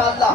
انشاءاللہ.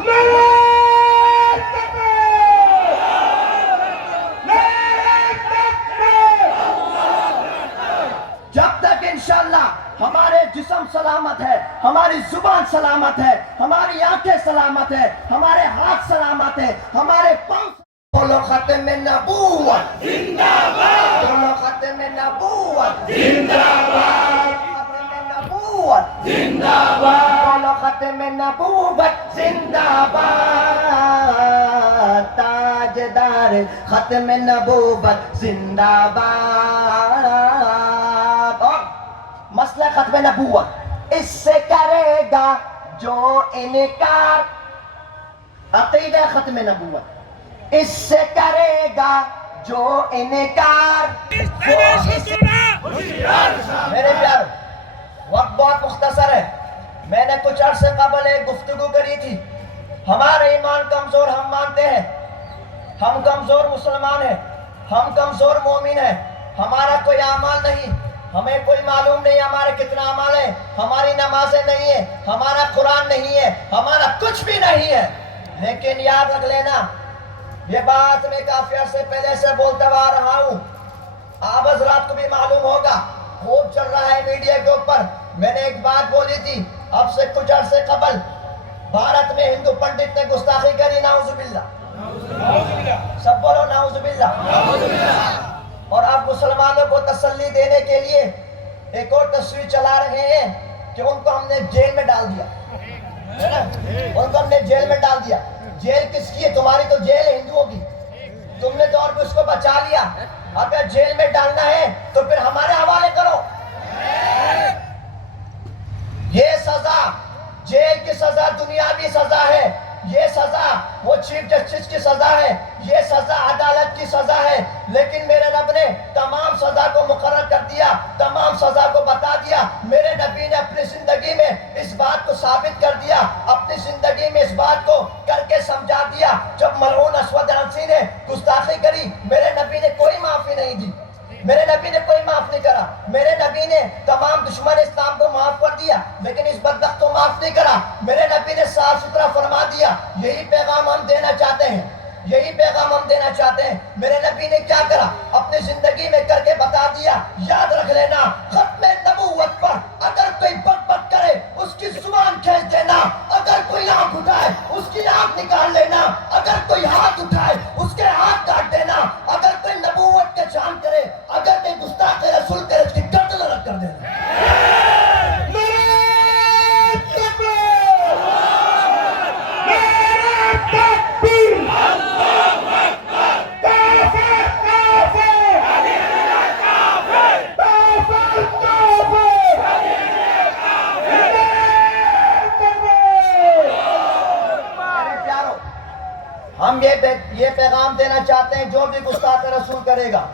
جب تک انشاءاللہ ہمارے جسم سلامت ہے، ہماری زبان سلامت ہے، ہماری آنکھیں سلامت ہے، ہمارے ہاتھ سلامت ہے، ہمارے پاؤں. بولو ختم نبوت زندہ باد، بولو ختم نبوت زندہ باد، ختم نبوت زندہ باد، بولو ختم نبوت زندہ باد، تاجدار ختم نبوت زندہ باد. اور مسئلہ ختم نبوت اس سے کرے گا جو انکار، عقیدہ ختم نبوت اس سے کرے گا جو انکار. میرے پیارو، وقت بہت مختصر ہے. میں نے کچھ عرصے قبل ایک گفتگو کری تھی. ہمارا ایمان کمزور ہم مانتے ہیں، ہم کمزور مسلمان ہیں، ہم کمزور مومن ہیں. ہمارا کوئی اعمال نہیں، ہمیں کوئی معلوم نہیں ہمارے کتنا اعمال ہیں. ہماری نمازیں نہیں ہیں، ہمارا قرآن نہیں ہے، ہمارا کچھ بھی نہیں ہے. لیکن یاد رکھ لینا، یہ بات میں کافی عرصے پہلے سے بولتا آ رہا ہوں، آپ حضرات کو بھی معلوم ہوگا، خوب چل رہا ہے میڈیا کے اوپر. میں نے ایک بات بولی تھی اب سے کچھ عرصے قبل، بھارت میں ہندو پنڈت نے گستاخی کری، نعوذ باللہ. سب بولو نعوذ باللہ. اور اب مسلمانوں کو تسلی دینے کے لیے ایک اور تصویر چلا رہے ہیں کہ ان کو ہم نے جیل میں ڈال دیا، ان کو ہم نے جیل میں ڈال دیا. جیل کس کی ہے؟ تمہاری تو جیل ہے ہندوؤں کی. تم نے تو اور بھی اس کو بچا لیا. اگر جیل میں ڈالنا ہے تو پھر ہمارے حوالے کرو. یہ سزا جیل کی سزا دنیاوی سزا ہے، یہ سزا وہ چیف جسٹس کی سزا ہے، یہ سزا عدالت کی سزا ہے. لیکن میرے رب نے تمام سزا کو مقرر کر دیا، تمام سزا کو بتا دیا. میرے نبی نے اپنی زندگی میں اس بات کو ثابت کر دیا، اپنی زندگی میں اس بات کو کر کے سمجھا دیا. جب ملعون اسود عنسی نے گستاخی کری، میرے نبی نے کوئی معافی نہیں دی، میرے نبی نے کوئی معاف نہیں کرا. میرے نبی نے تمام دشمن اسلام کو معاف کر دیا، لیکن اس بدبخت کو معاف نہیں کرا. میرے نبی نے صاف ستھرا فرما دیا. یہی پیغام ہم دینا چاہتے ہیں، یہی پیغام ہم دینا چاہتے ہیں. میرے نبی نے کیا کرا؟ اپنی زندگی میں کر کے بتا دیا. یاد رکھ لینا، ختم نبوت پر اگر کوئی بک بک کرے اس کی زبان کھینچ دینا، اگر کوئی آنکھ اٹھائے اس کی آنکھ نکال لینا، اگر کوئی ہاتھ اٹھائے اس کے ہاتھ کاٹ دینا، اگر کوئی نبوت کے چاند کرے، اگر کوئی گستاخ رسول کرے اس کی گردن الگ کر دینا. ہم یہ پیغام دینا چاہتے ہیں، جو بھی گستاخ رسول کرے گا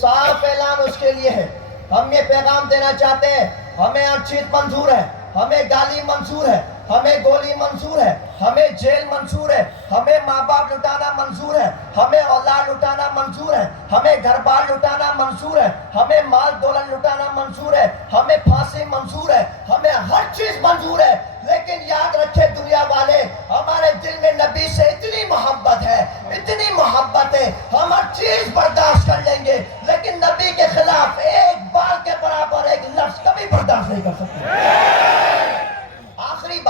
صاف اعلان اس کے لیے ہے. ہم یہ پیغام دینا چاہتے ہیں، ہمیں ہر چیز منظور ہے، ہمیں گالی منظور ہے، ہمیں گولی منظور ہے، ہمیں جیل منظور ہے، ہمیں ماں باپ لٹانا منظور ہے، ہمیں اولاد لٹانا منظور ہے، ہمیں گھر بار لٹانا منظور ہے، ہمیں مال دولت لٹانا منظور ہے، ہمیں پھانسی منظور ہے، ہمیں ہر چیز منظور ہے. لیکن یاد رکھے دنیا والے، ہمارے دل میں نبی سے اتنی محبت ہے، اتنی محبت ہے، ہم ہر چیز برداشت کر لیں گے، لیکن نبی کے خلاف ایک بال کے برابر ایک لفظ کبھی برداشت نہیں کر سکتے. آخری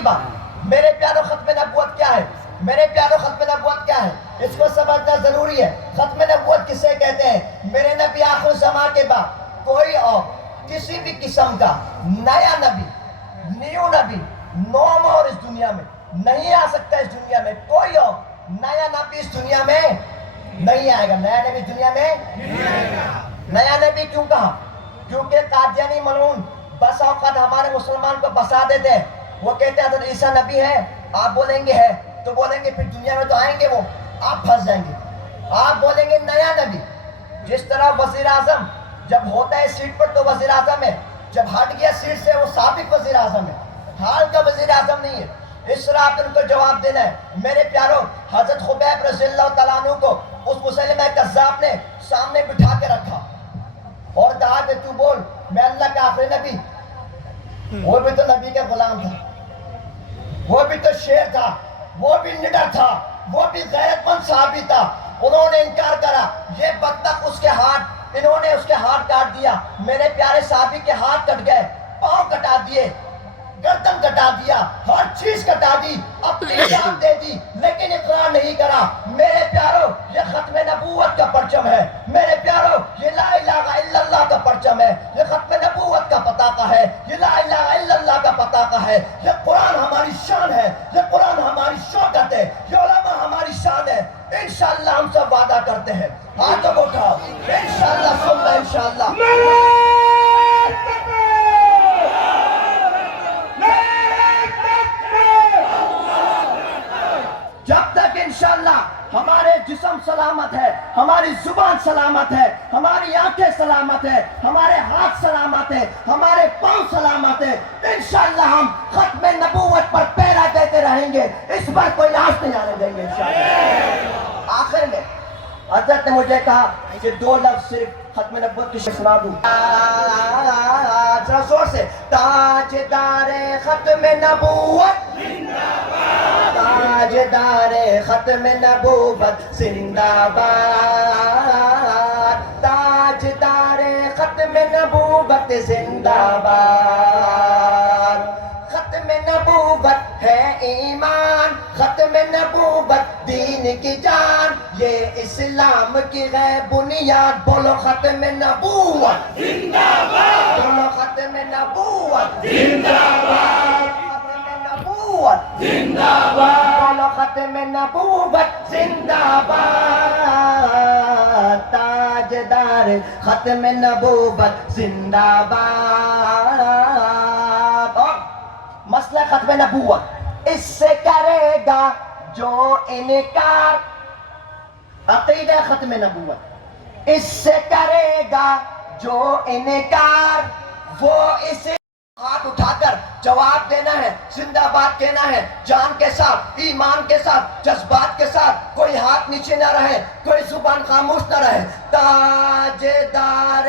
بات میرے پیارو، ختم نبوت کیا ہے؟ میرے پیارو، ختم نبوت کیا ہے؟ اس کو سمجھنا ضروری ہے. ختم نبوت کسے کہتے ہیں؟ میرے نبی آخر زمان کے بعد کوئی اور کسی بھی قسم کا نیا نبی، نیو نبی، نو مور اس دنیا میں نہیں آ سکتا. اس دنیا میں کوئی اور نیا نبی اس دنیا میں نہیں آئے گا. نیا نبی دنیا میں نیا نبی کیوں کہا؟ کیونکہ قادیانی ملعون بس اوقات ہمارے مسلمان کو بسا دیتے ہیں. وہ کہتے ہیں حضرت عیسیٰ نبی ہے، آپ بولیں گے ہے تو بولیں گے پھر دنیا میں تو آئیں گے وہ، آپ پھنس جائیں گے. آپ بولیں گے نیا نبی. جس طرح وزیر اعظم جب ہوتا ہے سیٹ پر تو وزیر اعظم ہے، جب ہٹ گیا سیٹ سے وہ سابق وزیر اعظم ہے، حال کا وزیر اعظم نہیں ہے. اس طرح آپ نے ان کو جواب دینا ہے. میرے پیارو، حضرت خبیب رضی اللہ تعالیٰ عنہ کو اس مسلمہ کذاب نے سامنے بٹھا کے رکھا اور کہا کہ تو بول میں اللہ کا آخری نبی. وہ بھی تو نبی کا غلام تھا. وہ بھی تو شیر تھا، وہ بھی نڈر تھا، وہ بھی غیرت مند صحابی تھا. انہوں نے انکار کرا. یہ بدبخت اس کے ہاتھ، انہوں نے اس کے ہاتھ کاٹ دیا. میرے پیارے صحابی کے ہاتھ کٹ گئے، پاؤں کٹا دیے، گردن کٹا دیا، ہر چیز کٹا دی، اپنی جان دے دی، لیکن اقرار نہیں کرا. میرے پیارو، یہ ختم نبوت کا پرچم ہے. میرے پیارو، یہ لا الہ الا اللہ کا پرچم ہے. یہ ختم نبوت کا پتاقہ ہے. یہ لا الہ الا اللہ کا پتاقہ ہے. یہ قرآن ہماری شان ہے. یہ قرآن ہماری شوکت ہے. یہ علماء ہماری شان ہے. انشاءاللہ ہم سب وعدہ کرتے ہیں. ہاتھوں کو اٹھاؤ. انشاءاللہ سننا انشاءاللہ. جب تک انشاءاللہ ہمارے جسم سلامت ہے، ہماری زبان سلامت ہے، ہماری آنکھیں سلامت ہے، ہمارے ہاتھ سلامت ہے، ہمارے پاؤں سلامت ہے، انشاءاللہ ہم ختم نبوت پر پیرا دیتے رہیں گے. اس پر کوئی لاش نہیں آنے دیں گے انشاءاللہ. آخر میں حضرت نے مجھے کہا کہ 2 لفظ صرف ختم نبوت کی سنا دوں. ذرا زور سے. تاجدار ختم نبوت تاجدار ختم نبوت زندہ باد. تاجدار ختم نبوت زندہ باد. ختم نبوت ہے ایمان، ختم نبوت دین کی جان، یہ اسلام کی ہے بنیاد. بولو ختم نبوت زندہ باد. بولو ختم نبوت زندہ باد. زندہ باد. بولو ختم نبوت زندہ باد. تاجدار ختم نبوت زندہ باد. اور مسئلہ ختم نبوت، اس سے کرے گا جو انکار. عقیدہ ختم نبوت، اس سے کرے گا جو انکار، وہ اسے ہاتھ اٹھا کر جواب دینا ہے، زندہ باد کہنا ہے، جان کے ساتھ، ایمان کے ساتھ، جذبات کے ساتھ. کوئی ہاتھ نیچے نہ رہے، کوئی زبان خاموش نہ رہے. تاجدار